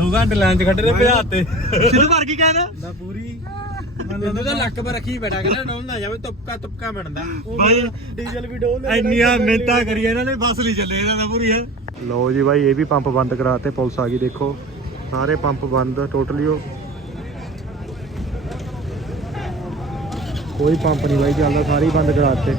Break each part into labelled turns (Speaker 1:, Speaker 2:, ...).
Speaker 1: 2 ਘੰਟੇ ਲਾਈਨ 'ਚ ਖੜੇ ਰਹੇ ਭਜਾਤੇ
Speaker 2: ਸਿੱਧੂ ਭਰ ਕੀ ਕਹਿੰਦਾ
Speaker 1: ਨਾ ਪੂਰੀ
Speaker 3: ਮੈਨੂੰ ਤਾਂ ਲੱਕ ਪਰ ਰੱਖੀ ਬੈਠਾ ਕਹਿੰਦਾ ਡੋਲ ਨਾ ਜਾਵੇ ਤੁਪਕਾ ਬਣਦਾ
Speaker 2: ਬਾਈ
Speaker 1: ਡੀਜ਼ਲ ਵੀ ਡੋਲ
Speaker 2: ਇੰਨੀਆਂ ਮਿੰਟਾਂ ਕਰੀ ਇਹਨਾਂ ਨੇ ਬੱਸ ਨਹੀਂ ਚੱਲੇ ਇਹਨਾਂ ਦਾ ਪੂਰੀ ਹੈ। ਲਓ ਜੀ ਬਾਈ ਇਹ ਵੀ ਪੰਪ ਬੰਦ ਕਰਾਤੇ, ਪੁਲਿਸ ਆ ਗਈ ਦੇਖੋ, ਸਾਰੇ ਪੰਪ ਬੰਦ ਟੋਟਲੀ, ਉਹ ਕੋਈ ਪੰਪ ਨਹੀਂ ਬਾਈ ਚੱਲਦਾ, ਸਾਰੇ ਹੀ ਬੰਦ ਕਰਾਤੇ।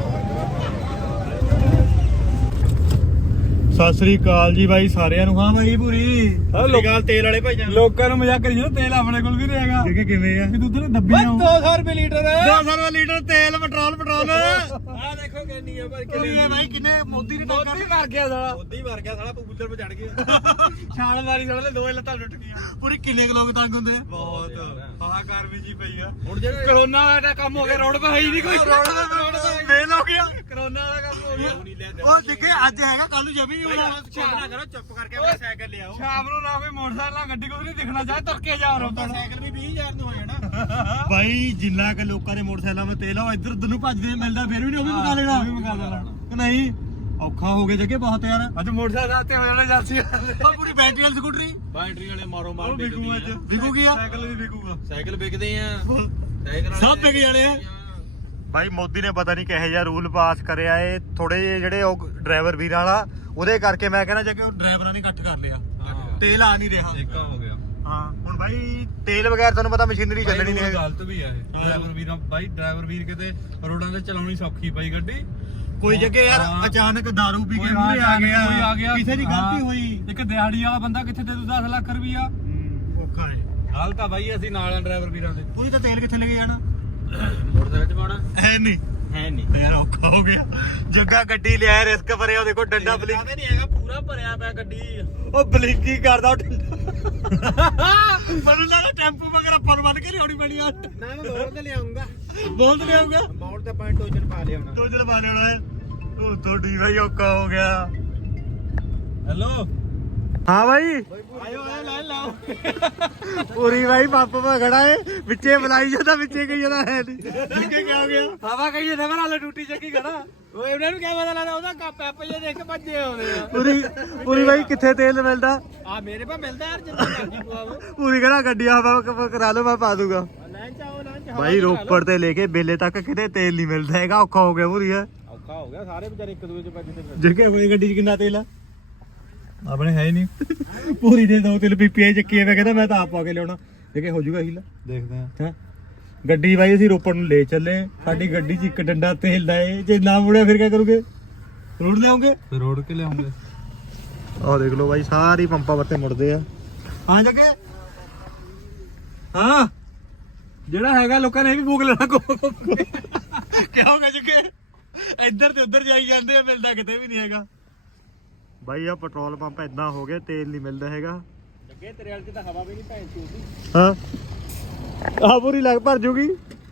Speaker 2: ਸਤਿ ਸ੍ਰੀ ਅਕਾਲ ਜੀ ਬਾਈ ਸਾਰਿਆਂ ਨੂੰ। ਹਾਂ ਬਾਈ ਪੂਰੀ
Speaker 3: ਲੋਕਾਂ ਤੇਲ ਵਾਲੇ ਭਾਈ
Speaker 1: ਲੋਕਾਂ ਨੂੰ ਮਜ਼ਾਕ ਕਰੀ ਜਾਂਦਾ, ਤੇਲ ਆਪਣੇ ਕੋਲ ਵੀ ਨਹੀਂ ਹੈਗਾ
Speaker 2: ਕਿ ਕਿਵੇਂ ਆ
Speaker 1: ਕਿ ਤੂੰ ਉਧਰ ਦੱਬੀ ਨਾ
Speaker 3: 200 ਰੁਪਏ ਲੀਟਰ
Speaker 2: 200 ਰੁਪਏ ਲੀਟਰ ਤੇਲ ਪੈਟਰੋਲ
Speaker 3: ਆ ਦੇਖੋ ਕਿੰਨੀ ਆ ਪਰ
Speaker 2: ਕਿੰਨੀ ਹੈ ਬਾਈ, ਕਿੰਨੇ ਮੋਦੀ ਨੇ ਟੱਕਰ
Speaker 3: ਮੋਦੀ ਮਰ ਗਿਆ ਸਾਲਾ, ਮੋਦੀ ਮਰ ਗਿਆ ਸਾਲਾ, ਪੁੱਲਰ ਪੇ ਚੜ ਗਿਆ
Speaker 1: ਛਾਲ ਮਾਰੀ ਸਾਲੇ ਦੋਏ ਲੱਤਾਂ ਟੁੱਟ ਗਈਆਂ।
Speaker 2: ਪੂਰੀ ਕਿੰਨੇ ਕੁ ਲੋਕ ਤੰਗ ਹੁੰਦੇ ਆ
Speaker 1: ਬਹੁਤ ਹਾਹਾਕਾਰ ਵੀ ਜੀ ਪਈ ਆ।
Speaker 3: ਹੁਣ ਜਿਹੜਾ
Speaker 1: ਕਰੋਨਾ ਦਾ ਕੰਮ ਹੋ ਗਿਆ, ਰੋਡ 'ਤੇ ਹੈ ਹੀ ਨਹੀਂ ਕੋਈ,
Speaker 2: ਫੇਲ ਹੋ ਗਿਆ
Speaker 1: ਕਰੋਨਾ ਦਾ ਕੰਮ ਹੋ ਗਿਆ।
Speaker 3: ਨਹੀਂ ਲੈ
Speaker 2: ਉਹ ਦੇਖੇ ਅੱਜ ਹੈਗਾ ਕੱਲ ਨੂੰ ਜਮੀ
Speaker 3: ਕਰੋ ਚੁੱਪ ਕਰਕੇ ਆਪਣਾ ਸਾਈਕਲ ਲਿਆਓ।
Speaker 1: ਸ਼ਾਮ ਨੂੰ ਨਾ ਕੋਈ ਮੋਟਰਸਾਈਕਲ ਨਾ ਗੱਡੀ ਕੋਈ ਨਹੀਂ ਦਿਖਣਾ ਚਾਹੇ ਤੁਰ ਕੇ ਜਾ ਰਹਾ
Speaker 3: ਸਾਈਕਲ ਵੀ 20000 ਨੂੰ ਹੋ ਜਾਣਾ
Speaker 2: ਬਾਈ ਜਿੰਨਾ ਕਿ ਲੋਕਾਂ ਦੇ ਮੋਟਰਸਾਈਕਲਾਂ 'ਤੇ ਤੇਲ ਆ, ਇੱਧਰ ਉੱਧਰ ਨੂੰ ਭੱਜਦੇ ਮਿਲਦਾ ਫਿਰ ਵੀ ਨਹੀਂ, ਉਹ ਵੀ ਮੰਗਾ ਲੈਣਾ,
Speaker 1: ਉਹ ਵੀ ਮੰਗਾ ਲੈਣਾ
Speaker 2: ਕਿ ਨਹੀਂ? ਔਖਾ ਹੋ ਗਿਆ ਜੱਗੇ ਬਹੁਤ ਯਾਰ।
Speaker 1: ਅੱਜ ਮੋਟਰਸਾਈਕਲ ਤੇ ਹੋ ਜਾਣਾ ਜਲਸੀ
Speaker 2: ਉਹ ਪੂਰੀ ਬੈਟਰੀ ਵਾਲੀ ਸਕੂਟਰੀ
Speaker 3: ਬੈਟਰੀ ਵਾਲੇ ਮਾਰੋ ਮਾਰ
Speaker 1: ਉਹ ਵਿਕੂ ਅੱਜ
Speaker 2: ਵਿਕੂਗੀ ਆ,
Speaker 1: ਸਾਈਕਲ ਵੀ ਵਿਕੂਗਾ।
Speaker 3: ਸਾਈਕਲ ਵਿਕਦੇ ਆ ਸਾਈਕਲ
Speaker 2: ਸਭ ਵਿਕ ਜਾਣੇ ਆ। ਭਾਈ ਮੋਦੀ ਨੇ ਪਤਾ ਨਹੀਂ ਕਿਹੋ ਜਿਹਾ ਰੂਲ ਪਾਸ ਕਰਿਆ ਏ, ਥੋੜੇ ਜਿਹੇ ਜਿਹੜੇ ਉਹ ਡਰਾਈਵਰ ਵੀਰਾਂ ਵਾਲਾ, ਉਹਦੇ ਕਰਕੇ ਮੈਂ ਕਹਿੰਦਾ ਜੇ ਕਿ ਉਹ ਡਰਾਈਵਰਾਂ ਨੇ ਇਕੱਠ ਕਰ ਲਿਆ, ਤੇਲ ਆ ਨਹੀਂ ਰਿਹਾ।
Speaker 1: ਏਕਾ ਹੋ ਗਿਆ
Speaker 2: ਹਾਂ ਹੁਣ ਭਾਈ ਤੇਲ ਬਗੈਰ ਤੁਹਾਨੂੰ ਪਤਾ ਮਸ਼ੀਨਰੀ ਚੱਲਣੀ ਨਹੀਂ ਹੈ।
Speaker 1: ਗਲਤ ਵੀ ਆ ਇਹ ਡਰਾਈਵਰ ਵੀਰ, ਬਾਈ ਡਰਾਈਵਰ ਵੀਰ ਕਿਤੇ ਰੋਡਾਂ ਤੇ ਚਲਾਉਣੀ ਸੌਖੀ ਪਈ ਗੱਡੀ।
Speaker 2: ਕੋਈ ਜਗ੍ਹਾ ਯਾਰ ਅਚਾਨਕ ਦਾਰੂ ਪੀ ਕੇ ਮੂਹਰੇ ਆ ਗਿਆ, ਕਿਸੇ ਦੀ ਗਲਤੀ ਹੋਈ,
Speaker 1: ਇੱਕ ਦਿਹਾੜੀ ਵਾਲਾ ਬੰਦਾ ਕਿੱਥੇ ਦੇ ਦੂ 10 ਲੱਖ ਰੁਪਈਆ।
Speaker 2: ਔਖਾ ਹੈ।
Speaker 1: ਹਾਲ ਤਾਂ ਬਾਈ ਅਸੀਂ ਨਾਲ ਡਰਾਈਵਰ ਵੀਰਾਂ ਦੇ।
Speaker 2: ਪੂਰੀ ਤਾਂ ਤੇਲ ਕਿੱਥੇ ਲੈ ਕੇ ਜਾਣਾ
Speaker 3: ਮੋਟਰਸਾਈਕਲ ਚ ਪਾਉਣਾ
Speaker 2: ਹੈ ਨਹੀਂ
Speaker 3: ਹੈ ਨਹੀਂ
Speaker 2: ਯਾਰ, ਔਖਾ ਹੋ ਗਿਆ। ਜੱਗਾ ਗੱਡੀ ਲਿਆਇਆ ਰਿਸਕ ਭਰਿਆ, ਉਹਦੇ ਕੋਲ ਡੰਡਾ ਬਲਿੰਕ
Speaker 3: ਕਾਹਦੇ ਨਹੀਂ ਹੈਗਾ, ਪੂਰਾ ਭਰਿਆ ਪਿਆ ਗੱਡੀ।
Speaker 2: ਉਹ ਬਲਿੰਕੀ ਕਰਦਾ ਉਹ ਡੰਡਾ ਮੈਨੂੰ ਲੱਗਦਾ ਟੈਂਪੂ ਵਗੈਰਾ ਆਪਾਂ ਨੂੰ ਬੰਨ ਕੇ ਲਿਆਉਣੀ ਪੈਣੀ ਆ।
Speaker 3: ਨਾ ਮੈਂ ਮੋੜ ਤੇ ਲਿਆਉਂਗਾ,
Speaker 2: ਬੋਲਦ ਲਿਆਉਂਗਾ,
Speaker 3: ਮੋੜ ਤੇ ਪੁਆਇੰਟ ਟੋਜਨ ਪਾ ਲਿਆਉਣਾ।
Speaker 2: ਦੋ ਜਣ ਪਾ ਲੈਣਾ ਹੈ। ਉਹ ਤੁਹਾਡੀ ਭਾਈ ਔਖਾ ਹੋ ਗਿਆ।
Speaker 1: ਹੈਲੋ
Speaker 2: ਹਾਂ ਭਾਈ
Speaker 3: ਆਇਓ ਲੈ ਲਾਓ।
Speaker 2: ਪੂਰੀ ਭਾਈ ਪੰਪ ਪਾ ਖੜਾ ਏ, ਵਿੱਚੇ ਬੁਲਾਈ ਜਾਂਦਾ, ਵਿੱਚੇ ਕਹੀ ਜਾਂਦਾ ਹੈ ਨਹੀਂ ਜਿੱਕੇ ਕਿਆ ਹੋ ਗਿਆ।
Speaker 1: ਹਵਾ ਕਹੀਏ ਨਾ ਹਾਲੇ ਡਿਊਟੀ ਚੱਕੀ ਖੜਾ।
Speaker 3: ਉਹ ਇਹਨਾਂ ਨੂੰ ਕਿਆ ਪਤਾ ਲੱਗਦਾ, ਉਹਦਾ ਕੱਪ ਪੈਪ ਜੇ ਦੇਖ ਕੇ ਭੱਜੇ ਆਉਂਦੇ ਆ।
Speaker 2: ਪੂਰੀ ਭਾਈ ਕਿੱਥੇ ਤੇਲ ਮਿਲਦਾ?
Speaker 3: ਆ ਮੇਰੇ ਪਾ ਮਿਲਦਾ ਯਾਰ, ਜਿੰਨਾ ਮਰਜ਼ੀ ਪਵਾਵੋ।
Speaker 2: ਪੂਰੀ ਕਹਿੰਦਾ ਗੱਡੀ ਹਵਾ ਕਰਾ ਲਓ, ਮੈਂ ਪਾ ਦੂੰਗਾ।
Speaker 3: ਲੈਣ ਚਾਓ ਲੈਣ ਚਾਓ
Speaker 2: ਭਾਈ ਰੋਪੜ ਤੇ ਲੈ ਕੇ ਬੇਲੇ ਤੱਕ ਕਿਤੇ ਤੇਲ ਨਹੀਂ ਮਿਲਦਾ ਹੈਗਾ, ਔਖਾ ਹੋ ਗਿਆ ਪੂਰੀ ਹੈ।
Speaker 3: ਔਖਾ ਹੋ ਗਿਆ, ਸਾਰੇ ਵਿਚਾਰੇ ਇੱਕ ਦੂਜੇ ਚ ਭੱਜਦੇ ਫਿਰਦੇ।
Speaker 2: ਜਿੱਕੇ ਆਪਣੀ ਗੱਡੀ 'ਚ ਕਿੰਨਾ ਤੇਲ ਆ? ਆਪਣੇ ਹੈ ਹੀ ਨਹੀਂ। ਪੂਰੀ ਦੇ ਦੋ ਤਿਲ ਪੀਪੀਆਈ ਚੱਕੀ ਐ, ਕਹਿੰਦਾ ਮੈਂ ਤਾਂ ਆਪ ਪਾ ਕੇ ਲਿਆਉਣਾ। ਜਿੱਕੇ ਹੋ ਜਾਊਗਾ ਹੀਲਾ,
Speaker 1: ਦੇਖਦੇ ਆ।
Speaker 2: ਹਾਂ ਗੱਡੀ ਬਾਈ ਅਸੀਂ ਰੋਪੜ ਨੂੰ ਲੈ ਚੱਲੇ, ਸਾਡੀ ਗੱਡੀ 'ਚ ਇੱਕ ਡੰਡਾ ਤੇਲ ਦਾ ਏ, ਜੇ ਨਾ ਮੁੜਿਆ ਫਿਰ ਕਿਆ ਕਰੋਗੇ? ਰੋਡ ਲਿਆਉਂਗੇ?
Speaker 1: ਫਿਰ ਰੋਡ ਕੇ ਲਿਆਉਂਗੇ।
Speaker 2: ਆਹ ਦੇਖ ਲਓ ਬਾਈ ਸਾਰੀ ਪੰਪਾਂ ਵਰਤੇ ਮੁੜਦੇ ਆ। ਹਾਂ ਜੱਗੇ, ਹਾਂ
Speaker 1: ਜਿਹੜਾ ਹੈਗਾ ਲੋਕਾਂ ਨੇ ਇਹ ਵੀ ਭੂਕ ਲੈਣਾ ਕੋ।
Speaker 2: ਕਿਆ ਹੋ ਗਿਆ ਜੱਗੇ? ਇੱਧਰ ਤੇ ਉੱਧਰ ਜਾਈ ਜਾਂਦੇ ਆ, ਮਿਲਦਾ ਕਿਤੇ ਵੀ ਨਹੀਂ ਹੈਗਾ ਬਾਈ। ਆ ਪੈਟਰੋਲ ਪੰਪ ਏਦਾਂ ਹੋ ਗਿਆ, ਤੇਲ ਨਹੀਂ ਮਿਲਦਾ ਹੈਗਾ।
Speaker 3: ਅੱਗੇ ਤੇਰੇ ਵਾਲੇ ਚ ਤਾਂ ਹਵਾ ਵੀ ਨਹੀਂ ਭੈਣ ਚੋਦੀ।
Speaker 2: ਹਾਂ ਆਹ ਪੂਰੀ ਲੱਗ ਭਰ ਜੂਗੀ।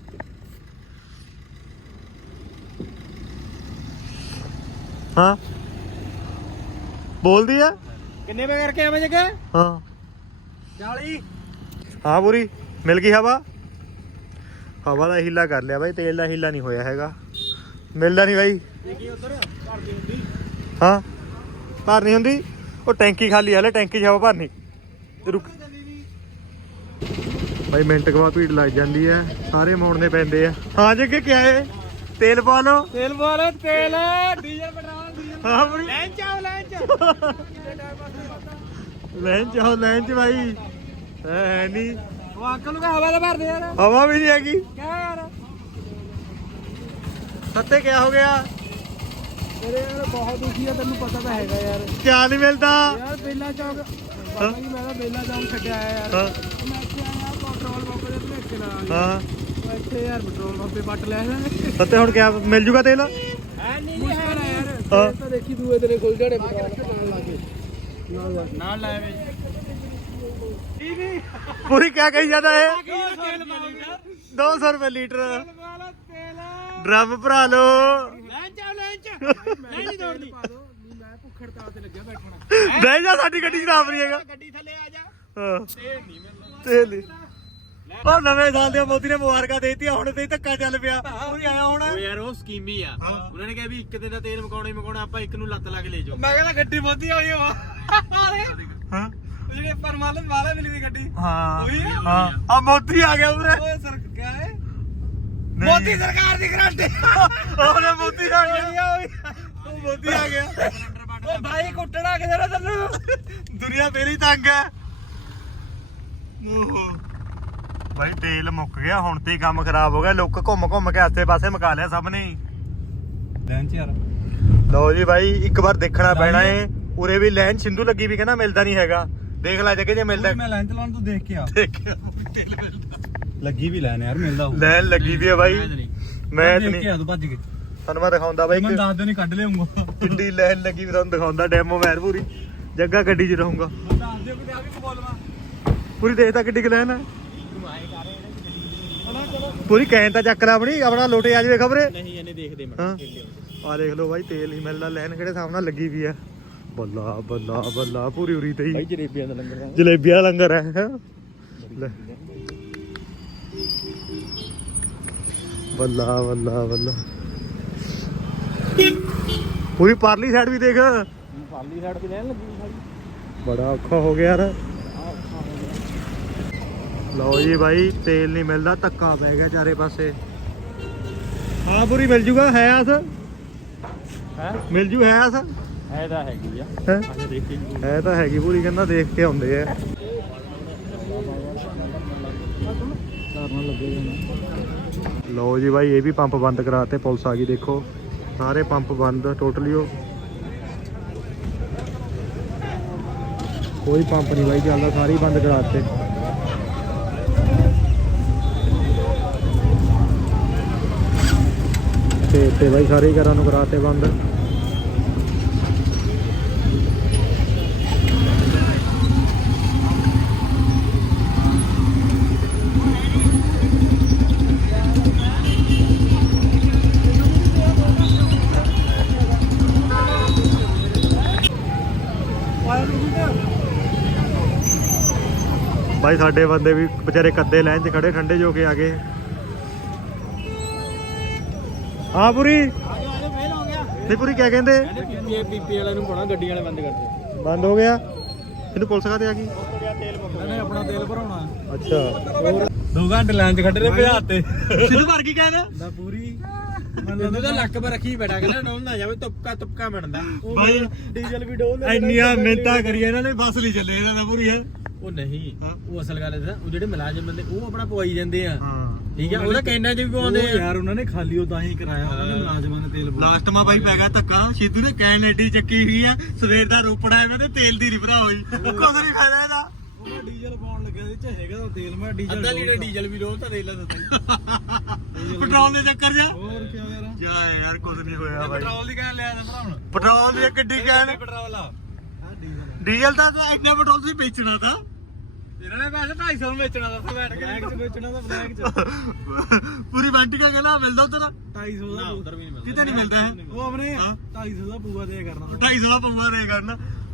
Speaker 2: ਹਾਂ ਬੋਲਦੀ ਆ।
Speaker 3: ਕਿੰਨੇ ਵੇ ਕਰਕੇ ਆਵੇਂ ਜਗੇ?
Speaker 2: ਹਾਂ
Speaker 3: 40।
Speaker 2: ਹਾਂ ਪੂਰੀ ਮਿਲ ਗਈ ਹਵਾ। ਹਵਾ ਦਾ ਹੀਲਾ ਕਰ ਲਿਆ ਬਾਈ, ਤੇਲ ਦਾ ਹੀਲਾ ਨਹੀਂ ਹੋਇਆ ਹੈਗਾ, ਮਿਲਦਾ ਨਹੀਂ ਬਾਈ।
Speaker 3: ਦੇਖੀ ਉਧਰ ਭਰ ਦੀ ਹੁੰਦੀ।
Speaker 2: ਹਾਂ ਭਰਨੀ ਹੁੰਦੀ, ਉਹ ਟੈਂਕੀ ਖਾਲੀ ਹਾਲੇ, ਟੈਂਕੀ 'ਚ ਹਵਾ ਭਰਨੀ। ਰੁਕ ਬਾਈ ਮਿੰਟ ਕੁ ਬਾਅਦ ਭੀੜ ਲੱਗ ਜਾਂਦੀ ਹੈ, ਸਾਰੇ ਮੋੜਨੇ ਪੈਂਦੇ ਆ। ਹਾਂ ਜੀ ਅੱਗੇ ਕਿਆ ਏ? ਤੇਲ ਪਾ ਲਓ।
Speaker 3: ਤੇਲ ਵਾਲੇ ਤੇਲ ਡੀਜ਼ਲ ਪੈਟਰੋਲ ਡੀਜ਼ਲ।
Speaker 2: ਹਾਂ ਪੂਰੀ
Speaker 3: ਲੈਣ ਚਾਓ ਲੈਣ ਚ।
Speaker 2: ਲੈਣ ਚ ਬਾਈ ਹੈ ਨਹੀਂ,
Speaker 3: ਉਹ ਅੰਕਲ ਨੂੰ ਕਹ ਹਵਾ ਦਾ ਭਰਦੇ ਯਾਰ।
Speaker 2: ਹਵਾ ਵੀ ਨਹੀਂ ਹੈਗੀ।
Speaker 3: ਕਿਆ ਯਾਰ
Speaker 2: ਸੱਤੇ ਕਿਆ ਹੋ ਗਿਆ?
Speaker 3: ਤੇਰੇ ਯਾਰ ਬਹੁਤ ਦੁਖੀ ਆ, ਤੈਨੂੰ ਪਤਾ ਤਾਂ ਹੈਗਾ ਯਾਰ।
Speaker 2: ਕਿਆ ਨਹੀਂ ਮਿਲਦਾ?
Speaker 3: ਯਾਰ ਬੇਲਾ ਚੌਕ ਬਾਬਾ ਜੀ, ਮੈਂ ਤਾਂ ਬੇਲਾ ਚੌਕ ਛੱਡਿਆ ਆਇਆ ਯਾਰ।
Speaker 2: ਹਾਂ
Speaker 3: ਮੈਂ ਇੱਥੇ ਆਇਆ ਪੈਟਰੋਲ ਪੰਪ ਦੇ ਭਲੇਖੇ ਨਾਲ।
Speaker 2: ਹਾਂ
Speaker 3: ਉਹ ਇੱਥੇ ਯਾਰ ਪੈਟਰੋਲ ਪੰਪ ਤੇ ਪੱਟ ਲੈ ਲੈਣੇ।
Speaker 2: ਸੱਤੇ ਹੁਣ ਕਿਆ ਮਿਲ ਜੂਗਾ ਤੇਲ?
Speaker 3: ਹੈ ਨਹੀਂ ਮੁਸ਼ਕਲ ਆ ਯਾਰ।
Speaker 2: ਹਾਂ
Speaker 3: ਤਾਂ ਦੇਖੀ ਦੂਏ ਦਿਨੇ ਖੁੱਲ ਜਾਣੇ ਪੈਟਰੋਲ ਨਾਲ ਲਾ ਕੇ। ਨਾਲ ਲਾਇਆ ਵੇ।
Speaker 2: ਪੂਰੀ ਕਿਆ ਕਹੀ ਜਾਂਦਾ ਹੈ?
Speaker 3: ਤੇਲ ਮਾਰ
Speaker 2: 200 ਰੁਪਏ ਲੀਟਰ
Speaker 3: ਵਾਲਾ ਤੇਲ
Speaker 2: ਡਰਮ ਭਰਾ ਲੋ।
Speaker 3: ਲੈਣ ਚਾਓ ਲੈਣ ਚ। ਮੈਂ ਨਹੀਂ ਤੋੜਨੀ। ਮੈਂ ਭੁੱਖ ਹੜਤਾਲ ਤੇ ਲੱਗਿਆ ਬੈਠਣਾ।
Speaker 2: ਬਹਿ ਜਾ, ਸਾਡੀ ਗੱਡੀ ਖਰਾਬ ਨਹੀਂ ਹੈਗਾ।
Speaker 3: ਗੱਡੀ ਥੱਲੇ ਆ ਜਾ।
Speaker 2: ਹਾਂ
Speaker 3: ਤੇਲ ਨਹੀਂ ਮਿਲਦਾ।
Speaker 2: ਤੇਲ ਨਹੀਂ। ਉਹ ਨਵੇਂ ਸਾਲ ਦੇ ਮੋਦੀ ਨੇ ਮੁਬਾਰਕਾਂ ਦੇਤੀਆਂ, ਹੁਣ ਤੇ ਧੱਕਾ ਚੱਲ ਪਿਆ। ਪੂਰੀ ਆਇਆ ਹੁਣ।
Speaker 3: ਉਹ ਯਾਰ ਉਹ ਸਕੀਮੀ ਆ। ਉਹਨਾਂ ਨੇ ਕਿਹਾ ਵੀ ਇੱਕ ਦਿਨ ਦਾ ਤੇਲ ਮਕਾਉਣਾ ਹੀ ਮਕਾਉਣਾ, ਆਪਾਂ ਇੱਕ ਨੂੰ ਲੱਤ ਲਾ ਕੇ ਲੈ ਜਾਓ।
Speaker 1: ਮੈਂ ਕਹਿੰਦਾ ਗੱਡੀ ਮੋਦੀ ਹੋਈ ਵਾ।
Speaker 2: ਹਾਂ
Speaker 1: ਜਿਹੜੇ ਪਰ ਮਾਲਕ ਵਾਲਾ ਮਿਲੀ ਦੀ ਗੱਡੀ
Speaker 2: ਹਾਂ
Speaker 1: ਉਹੀ ਆ?
Speaker 2: ਹਾਂ ਆ ਮੋਦੀ ਆ ਗਿਆ ਉਰੇ
Speaker 1: ਓਏ ਸਰ ਕਿਆ ਹੈ
Speaker 2: ਨਹੀਂ।
Speaker 1: ਮੋਦੀ ਸਰਕਾਰ ਦੀ ਗਰੰਟੀ
Speaker 2: ਉਹਨੇ ਮੋਦੀ ਆ ਗਿਆ ਉਹ ਮੋਦੀ ਆ ਗਿਆ
Speaker 1: ਓ ਭਾਈ ਕੁੱਟਣਾ ਕਿਧਰ ਆ ਤੈਨੂੰ
Speaker 2: ਦੁਨੀਆ ਮੇਰੀ ਤੰਗ ਹੈ ਓਹੋ ਭਾਈ ਤੇਲ ਮੁੱਕ ਗਿਆ ਹੁਣ ਤੇ ਹੀ ਕੰਮ ਖਰਾਬ ਹੋ ਗਿਆ ਲੋਕ ਘੁੰਮ ਕੇ ਆਸੇ ਪਾਸੇ ਮੁਕਾ ਲਿਆ ਸਭ ਨੇ
Speaker 1: ਲੈਣ ਚ ਯਾਰ
Speaker 2: ਲਓ ਜੀ ਭਾਈ ਇੱਕ ਵਾਰ ਦੇਖਣਾ ਪੈਣਾ ਏ ਉਰੇ ਵੀ ਲਾਈਨ ਸਿੰਧੂ ਲੱਗੀ ਵੀ ਕਹਿੰਦਾ ਮਿਲਦਾ ਨਹੀਂ ਹੈਗਾ ਦੇਖ ਲੈ ਜੱਗੇ ਜੇ ਮਿਲਦਾ
Speaker 1: ਮੈਂ ਲਾਈਨ ਚਲਾਉਣ ਤੋਂ ਦੇਖ ਕੇ ਆ
Speaker 2: ਦੇਖਿਆ ਤੇਲ ਮਿਲਦਾ
Speaker 1: ਲੱਗੀ ਵੀ ਲੈਣ ਯਾਰ ਮਿਲਦਾ ਹੋਊ
Speaker 2: ਲਾਈਨ ਲੱਗੀ ਵੀ ਹੈ ਭਾਈ ਮੈਂ
Speaker 1: ਦੇਖ ਕੇ
Speaker 2: ਨਹੀਂ
Speaker 1: ਆ ਤੂੰ ਭੱਜ ਕੇ
Speaker 2: ਤੁਹਾਨੂੰ ਮੈਂ ਦਿਖਾਉਂਦਾ ਬਾਈ
Speaker 1: ਮੈਂ ਦੱਸ ਦਿਓ ਨਹੀਂ ਕੱਢ ਲਿਆਉਂਗਾ
Speaker 2: ਕਿੰਨੀ ਲਾਈਨ ਲੱਗੀ ਵੀ ਤੁਹਾਨੂੰ ਦਿਖਾਉਂਦਾ ਡੈਮੋ ਮੈਨ ਪੂਰੀ ਜੱਗਾ ਗੱਡੀ 'ਚ ਰਹੂੰਗਾ
Speaker 1: ਮੈਂ ਦੱਸ ਦਿਓ ਕਿ ਆ ਵੀ ਬੋਲਵਾ
Speaker 2: ਪੂਰੀ ਦੇਖਦਾ ਕਿੱਡੀ ਕੁ ਲਾਈਨ ਹੈ ਪੂਰੀ ਕਹਿਣ ਤਾਂ ਚੱਕਰ ਆਪਣੀ ਆਪਣਾ ਲੋਟੇ ਆ ਜਾਵੇ ਖਬਰੇ
Speaker 1: ਨਹੀਂ ਇਹਨੇ ਦੇਖਦੇ
Speaker 2: ਹਾਂ ਆ ਦੇਖ ਲਓ ਬਾਈ ਤੇਲ ਨਹੀਂ ਮਿਲਦਾ ਲਾਈਨ ਕਿਹੜੇ ਸਾਹਮਣੇ ਲੱਗੀ ਵੀ ਆ ਬੱਲਾ ਬੱਲਾ ਬੱਲਾ ਪੂਰੀ ਉਰੀ ਤੇ ਹੀ
Speaker 1: ਜਲੇਬੀਆਂ ਦਾ ਲੰਗਰ
Speaker 2: ਜਲੇਬੀਆਂ ਦਾ ਲੰਗਰ ਹੈ ਲੈ। ਬੱਲਾ ਬੱਲਾ ਬੱਲਾ ਪੂਰੀ ਪਰਲੀ ਸਾਈਡ ਵੀ ਦੇਖ
Speaker 1: ਪਾਲੀ ਸਾਈਡ ਤੇ ਲੈਣ ਲੱਗੀ ਸਾਡੀ
Speaker 2: ਬੜਾ ਔਖਾ ਹੋ ਗਿਆ ਯਾਰ ਲਓ ਜੀ ਬਾਈ ਤੇਲ ਨਹੀਂ ਮਿਲਦਾ ਧੱਕਾ ਪੈ ਗਿਆ ਚਾਰੇ ਪਾਸੇ ਹਾਂ ਪੂਰੀ ਮਿਲ ਜੂਗਾ ਹੈ ਆਸ
Speaker 1: ਹੈ
Speaker 2: ਮਿਲ ਜੂ ਹੈ ਆਸ
Speaker 1: ਹੈ ਤਾਂ ਹੈਗੀ ਆ
Speaker 2: ਹੈ
Speaker 1: ਆਜਾ ਦੇਖ ਕੇ
Speaker 2: ਹੈ ਤਾਂ ਹੈਗੀ ਪੂਰੀ ਕਹਿੰਦਾ ਦੇਖ ਕੇ ਆਉਂਦੇ ਆ
Speaker 1: ਕਰਨਾ ਲੱਗੇਗਾ
Speaker 2: ਲਓ ਜੀ ਬਾਈ ਇਹ ਵੀ ਪੰਪ ਬੰਦ ਕਰਾਤੇ ਪੁਲਿਸ ਆ ਗਈ ਦੇਖੋ ਸਾਰੇ ਪੰਪ ਬੰਦ ਟੋਟਲੀ ਉਹ ਕੋਈ ਪੰਪ ਨਹੀਂ ਬਾਈ ਚੱਲਦਾ ਸਾਰੇ ਹੀ ਬੰਦ ਕਰਾਤੇ ਤੇ ਬਾਈ ਸਾਰੇ ਹੀ ਘਰਾਂ ਨੂੰ ਕਰਾਤੇ ਬੰਦ भाई साडे बंदे भी बेचारे कद्दे लाइन च खड़े ठंडे जो के आ गए हाँ पूरी नहीं पूरी क्या कहते
Speaker 1: ਪੀਪੀ ਵਾਲਿਆਂ ਨੂੰ ਪਾਉਣਾ ਗੱਡੀਆਂ ਵਾਲੇ ਬੰਦ ਕਰਦੇ
Speaker 2: बंद हो गया तेन पुलिस का आ गई
Speaker 1: ਇਹਨੇ ਆਪਣਾ ਤੇਲ ਭਰਾਉਣਾ
Speaker 2: अच्छा
Speaker 1: 2 ਘੰਟੇ ਲਾਈਨ 'ਚ ਖੜੇ ਰਹੇ ਭਜਾਤੇ
Speaker 2: सिद्धू भर की कहना
Speaker 1: ਨਾ ਪੂਰੀ ਮੈਨੂੰ ਤਾਂ ਲੱਕ 'ਤੇ ਰੱਖੀ ਬੈਠਾ ਕਹਿੰਦਾ ਡੋਲ ਨਾ ਜਾਵੇ ਤੁਪਕਾ ਮਿਲਦਾ
Speaker 2: भाई
Speaker 1: ਡੀਜ਼ਲ ਵੀ ਡੋਲ
Speaker 2: ਇੰਨੀਆਂ ਮਿਹਨਤਾਂ ਕਰੀਆਂ ਇਹਨਾਂ ਨੇ ਬੱਸ ਨਹੀਂ ਚੱਲੇ ਇਹਨਾਂ ਦਾ ਪੂਰੀ ਹੈ
Speaker 1: ਉਹ ਨਹੀਂ
Speaker 2: ਹਾਂ।
Speaker 1: ਉਹ ਅਸਲ ਗੱਲ ਇਹ ਉਹ ਜਿਹੜੇ ਮੁਲਾਜ਼ਮ ਬੰਦੇ ਉਹ ਆਪਣਾ ਪਵਾਈ ਜਾਂਦੇ ਆ
Speaker 2: ਹਾਂ
Speaker 1: ਠੀਕ ਆ ਉਹਦਾ ਕੈਨਾਂ 'ਚ ਵੀ ਪਵਾਉਂਦੇ ਆ
Speaker 3: ਯਾਰ ਉਹਨਾਂ ਨੇ ਖਾਲੀ ਉਹ ਤਾਂ ਹੀ ਕਰਾਇਆ ਉਹਨਾਂ ਨੇ ਮੁਲਾਜ਼ਮਾਂ ਨੇ ਤੇਲ
Speaker 2: ਲਾਸਟ ਮਾ ਬਾਈ ਪੈ ਗਿਆ ਧੱਕਾ ਸਿੱਧੂ ਨੇ ਕੈਨ ਐਡੀ ਚੱਕੀ ਹੋਈ ਆ ਸਵੇਰ ਦਾ ਰੋਪੜਾ ਇਹਨਾਂ ਦੇ ਤੇਲ ਦੀ ਰਿਪਰਾ ਹੋਈ ਕੁਝ ਨਹੀਂ ਫਾਇਦਾ ਇਹਦਾ
Speaker 3: ਉਹ ਡੀਜ਼ਲ ਪਾਉਣ ਲੱਗਿਆ ਸੀ ਚ ਹੈਗਾ ਤਾਂ ਤੇਲ ਮੈਂ ਡੀਜ਼ਲ
Speaker 1: ਅੱਧਾ ਲੀਟਰ ਡੀਜ਼ਲ ਵੀ ਡੋਲ ਤਾਂ ਦੇ ਲਾ ਦਿੱਤਾ
Speaker 2: ਪੈਟਰੋਲ ਦੇ ਚੱਕਰ ਜਾ
Speaker 3: ਹੋਰ ਕੀ ਯਾਰ
Speaker 2: ਜਾ ਯਾਰ ਕੁਝ ਨਹੀਂ ਹੋਇਆ ਬਾਈ
Speaker 1: ਪੈਟਰੋਲ ਦੀ ਕਹਿ ਲਿਆ ਤਾਂ ਭਰਾਉਣ
Speaker 2: ਪੈਟਰੋਲ ਦੀ ਕਿੱਡੀ ਕੈਨ
Speaker 1: ਪੈਟਰੋਲ ਆ
Speaker 3: ਆ ਡੀਜ਼ਲ
Speaker 2: ਡੀਜ਼ਲ ਦਾ ਤਾਂ ਇੰਨਾ ਪੈਟਰੋਲ ਤੁਸੀਂ ਵੇਚਣਾ ਤਾਂ
Speaker 1: ਇਹਨਾਂ ਨੇ ਪੈਸੇ 250 ਨੂੰ ਵੇਚਣਾ ਦੱਸ ਬੈਠ ਕੇ
Speaker 3: ਬਲੈਕ ਚ ਵੇਚਣਾ ਤਾਂ ਬਲੈਕ ਚ
Speaker 2: ਪੂਰੀ ਵੰਟੀ ਕਾ ਕਹਿੰਦਾ ਮਿਲਦਾ ਉਧਰ
Speaker 3: 250 ਦਾ
Speaker 1: ਉਧਰ ਵੀ ਨਹੀਂ ਮਿਲਦਾ
Speaker 2: ਕਿਤੇ ਨਹੀਂ ਮਿਲਦਾ ਹੈ
Speaker 3: ਉਹ ਆਪਣੇ
Speaker 2: ਹਾਂ।
Speaker 3: 250 ਦਾ ਪੂਆ ਦੇ ਕਰਨਾ
Speaker 2: 250 ਦਾ ਪੰਗਾ ਰੇ ਕਰਨਾ